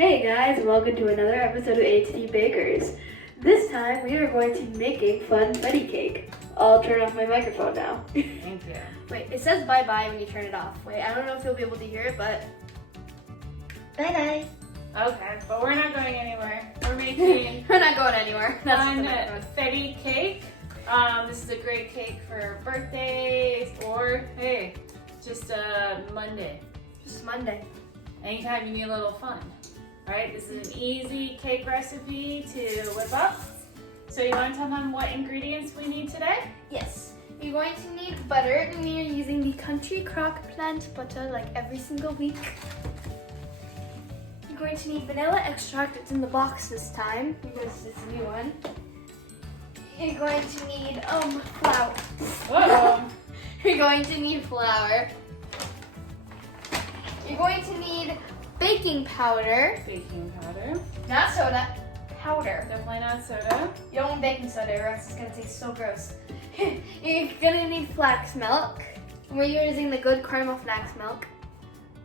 Hey guys, welcome to another episode of A.to.T Bakers. This time we are going to be making Funfetti cake. I'll turn off my microphone now. Thank you. Wait, it says bye-bye when you turn it off. Wait, I don't know if you'll be able to hear it, but... Bye-bye. Okay, but we're not going anywhere. We're making We're not going anywhere. Funfetti cake. This is a great cake for birthdays or, hey, just a Monday. Just Monday. Anytime you need a little fun, right? This is an easy cake recipe to whip up. So you want to tell them what ingredients we need today? Yes. You're going to need butter, and we are using the Country Crock plant butter like every single week. You're going to need vanilla extract. It's in the box this time because it's a new one. You're going to need flour. Uh-oh. You're going to need flour. You're going to need baking powder. Baking powder. Not soda, powder. Definitely not soda. You don't want baking soda or else it's gonna taste so gross. You're gonna need flax milk. We're using the good caramel flax milk.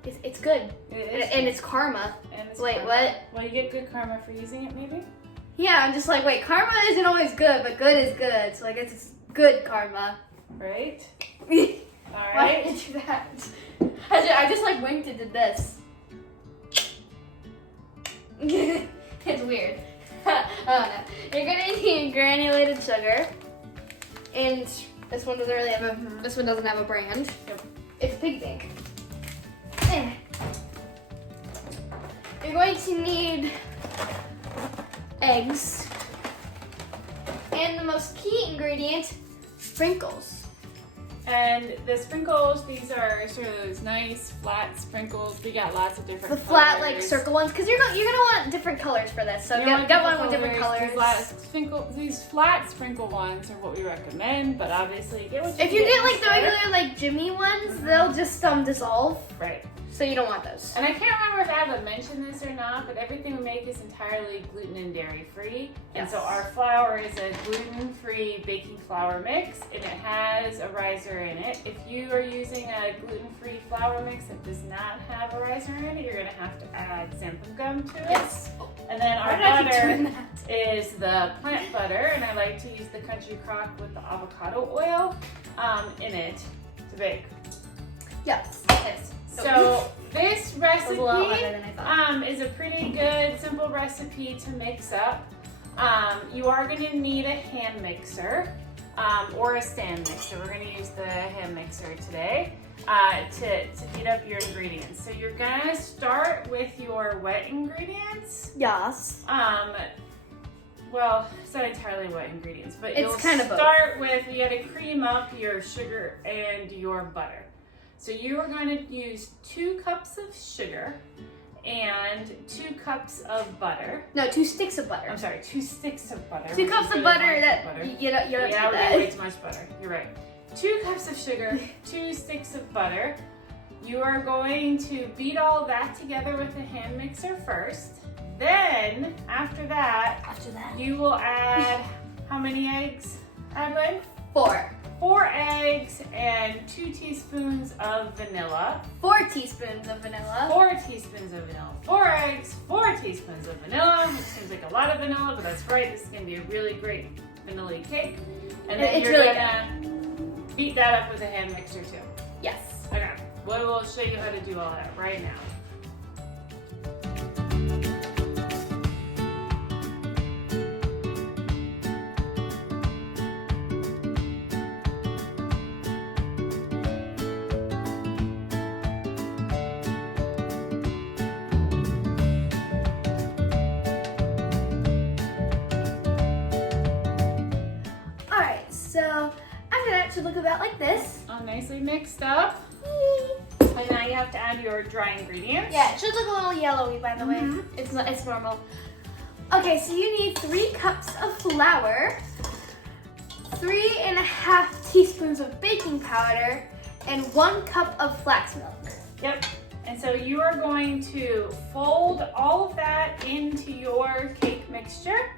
It's good. It is. And it's karma. And it's Wait, karma. what? Well, you get good karma for using it, maybe? Yeah, I'm just like, wait, karma isn't always good, but good is good. So I guess it's good karma. Right? Why Alright. did you do that? I just like winked and did this. It's weird. I don't know. You're gonna need granulated sugar, and this one doesn't really have a. This one doesn't have a brand. Yep. It's Pig Bank. You're going to need eggs, and the most key ingredient, sprinkles. And the sprinkles, these are sort of those nice flat sprinkles. We got lots of different The flat, colors. like circle ones, because you're gonna want different colors for this. So You get want one with different colors. These flat sprinkle ones are what we recommend, but obviously get what you If you get like the instead. regular like Jimmy ones, they'll just dissolve. Right. So you don't want those. And I can't remember if Abba mentioned this or not, but everything we make is entirely gluten and dairy free. And Yes. so our flour is a gluten-free baking flour mix, and it has a riser in it. If you are using a gluten-free flour mix that does not have a riser in it, you're gonna have to add xanthan gum to it. Yes. And then our Why did I keep doing butter that? is the plant butter, and I like to use the Country Crock with the avocado oil in it to bake. Yes. Yes. So this recipe a lot better than I thought. is a pretty good, simple recipe to mix up. You are going to need a hand mixer or a stand mixer. We're going to use the hand mixer today to heat up your ingredients. So you're going to start with your wet ingredients. Yes. Well, it's not entirely wet ingredients, but It's you'll kind of both. start with, you got to cream up your sugar and your butter. So you are going to use 2 cups of sugar and 2 cups of butter. No, 2 sticks of butter. I'm sorry, 2 sticks of butter. 2 which cups is of really butter lots of that butter. you don't Yeah, do we get that. way too much butter. You're right. 2 cups of sugar, 2 sticks of butter. You are going to beat all of that together with a hand mixer first. Then, after that, you will add how many eggs, Adlin? 4. 4 eggs and 2 teaspoons of vanilla. 4 teaspoons of vanilla. 4 teaspoons of vanilla. 4 eggs, 4 teaspoons of vanilla, which seems like a lot of vanilla, but that's right. This is going to be a really great vanilla cake. And then It's you're really going to beat that up with a hand mixer too. Yes. Okay, well, we'll show you how to do all that right now. Alright, so after that, it should look about like this. All nicely mixed up. And now you have to add your dry ingredients. Yeah, it should look a little yellowy, by the way. Mhm. It's normal. Okay, so you need 3 cups of flour, 3.5 teaspoons of baking powder, and 1 cup of flax milk. Yep. And so you are going to fold all of that into your cake mixture.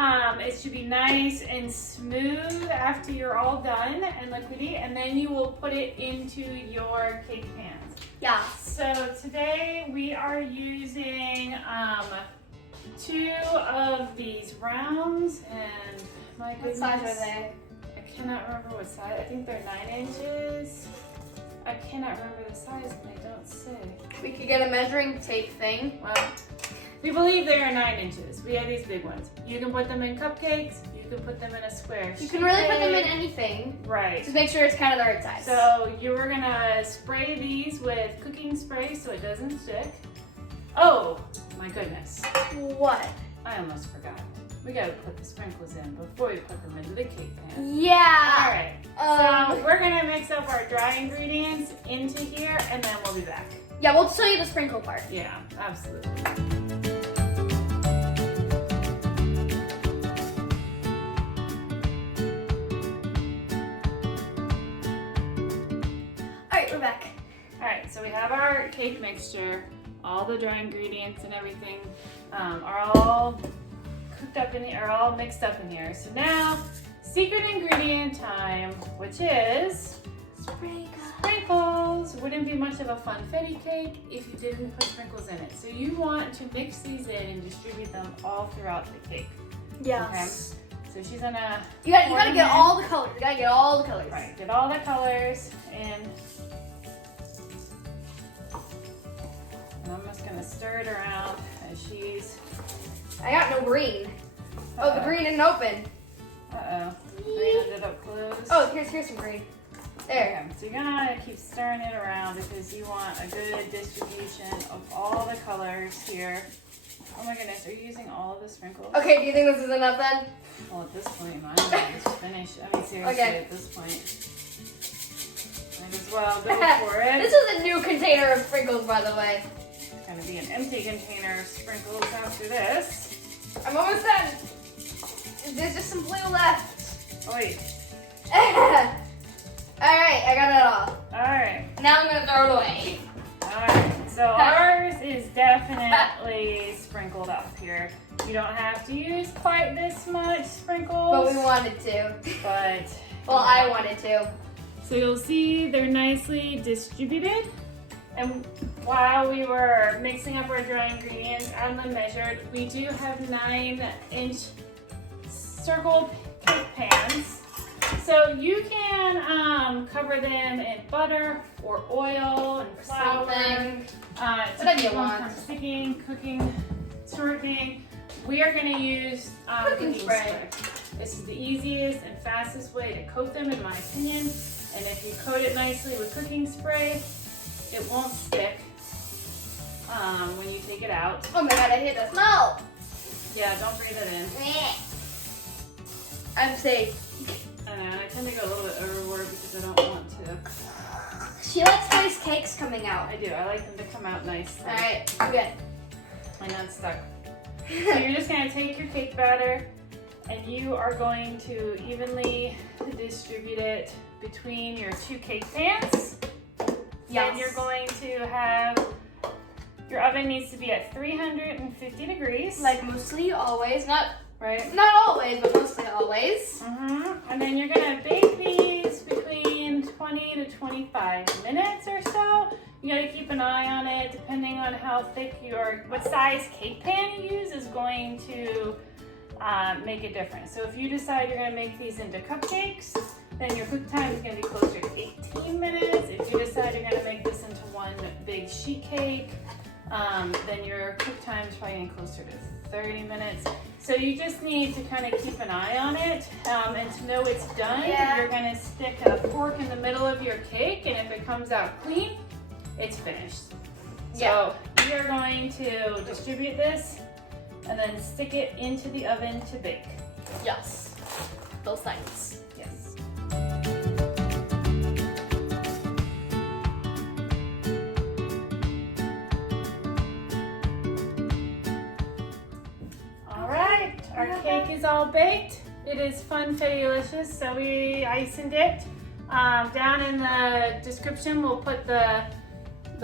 It should be nice and smooth after you're all done and liquidy, and then you will put it into your cake pans. Yeah. So today we are using 2 of these rounds, and my goodness, What size are they? I cannot remember what size. I think they're 9 inches. I cannot remember the size, and they don't say. We could get a measuring tape thing. Well, we believe they are 9 inches. We have these big ones. You can put them in cupcakes. You can put them in a square. You can really put them in anything. Right. Just make sure it's kind of the right size. So you are gonna spray these with cooking spray so it doesn't stick. Oh my goodness. What? I almost forgot. We gotta put the sprinkles in before we put them into the cake pan. Yeah. All right. So we're gonna mix up our dry ingredients into here, and then we'll be back. Yeah, we'll show you the sprinkle part. Yeah, absolutely. All right, we're back. All right, so we have our cake mixture. All the dry ingredients and everything are all cooked up in here, are all mixed up in here. So now, secret ingredient time, which is sprinkles. Wouldn't be much of a funfetti cake if you didn't put sprinkles in it. So you want to mix these in and distribute them all throughout the cake. Yes. Okay. So she's gonna. You gotta get all the colors. You gotta get all the colors. Right. Get all the colors in. And I'm just gonna stir it around as she's. I got no green. Oh, the green isn't open. Uh-oh. Green ended up closed. Oh, here's some green. There. Okay, so you're gonna keep stirring it around because you want a good distribution of all the colors here. Oh my goodness, are you using all of the sprinkles? Okay, do you think this is enough then? Well, at this point, might as well just finish. I mean, seriously, Okay. at this point, might as well go for it. This is a new container of sprinkles, by the way. It's gonna be an empty container of sprinkles after this. I'm almost done. There's just some blue left. Oh, wait. Alright, I got it all. Alright. Now I'm gonna throw it away. Alright, so ours is definitely sprinkled up here. You don't have to use quite this much sprinkles. But we wanted to. But Well, I wanted to. so you'll see they're nicely distributed. And while we were mixing up our dry ingredients and them measured, we do have 9-inch circle cake pans. So you can cover them in butter or oil and flour. Something. To Whatever keep you them want. from sticking, cooking, sort of thing. We are going to use Cooking spray. This is the easiest and fastest way to coat them, in my opinion. And if you coat it nicely with cooking spray, it won't stick when you take it out. Oh my god, I hate the smell. Yeah, don't breathe it in. I'm safe. I know, I tend to go a little bit overboard because I don't want to. She likes nice cakes coming out. I do. I like them to come out nicely. Alright, I'm good. And not stuck. So you're just going to take your cake batter and you are going to evenly distribute it between your 2 cake pans. Yes. Then you're going to have, your oven needs to be at 350 degrees. Like mostly always, not right? always, but mostly always. And then you're going to bake these between 20 to 25 minutes or so. You got to keep an eye on it depending on how thick what size cake pan you use is going to make a difference. So if you decide you're going to make these into cupcakes, then your cook time is going to be closer to 18 minutes. If you decide you're going to make this into one big sheet cake, then your cook time is probably getting closer to 30 minutes. So you just need to kind of keep an eye on it, and to know it's done, you're going to stick a fork in the middle of your cake, and if it comes out clean, it's finished. So we are going to distribute this and then stick it into the oven to bake. Yes. Both sides. Yes. All right, our cake is all baked. It is Funfetti-licious, so we iced it. Down in the description, we'll put the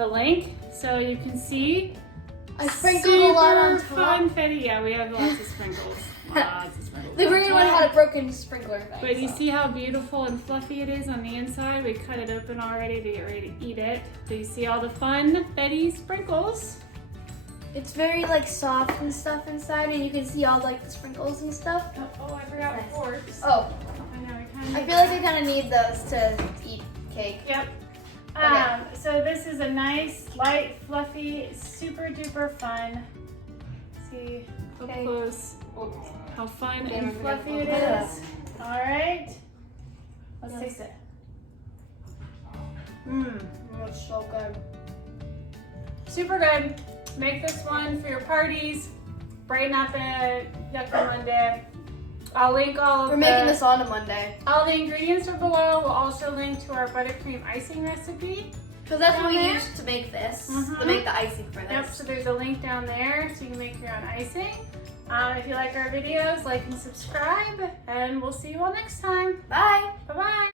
link so you can see. I sprinkled a lot on top. Funfetti, yeah, we have lots of sprinkles lots of sprinkles. The green one had a broken sprinkler thing. But you see how beautiful and fluffy it is on the inside? We cut it open already to get ready to eat it. Do you see all the Funfetti sprinkles? It's very like soft and stuff inside, and you can see all like the sprinkles and stuff. Oh, I forgot Nice. forks. Oh, I know, we kind of. I feel like I kind of need those to eat cake. Yep. Okay. So this is a nice, light, fluffy, super duper fun. See up Okay. close how fun Okay, and we're fluffy gonna it open it is. All right. Let's taste it. Mmm. It's so good. Super good. Make this one for your parties. Brighten up a Yucky Monday. I'll link all of We're making this on a Monday. all the ingredients are below. We'll also link to our buttercream icing recipe. Because that's what we Down there? used to make this, Mhm. to make the icing for this. Yep, so there's a link down there so you can make your own icing. If you like our videos, like and subscribe, and we'll see you all next time. Bye. Bye-bye.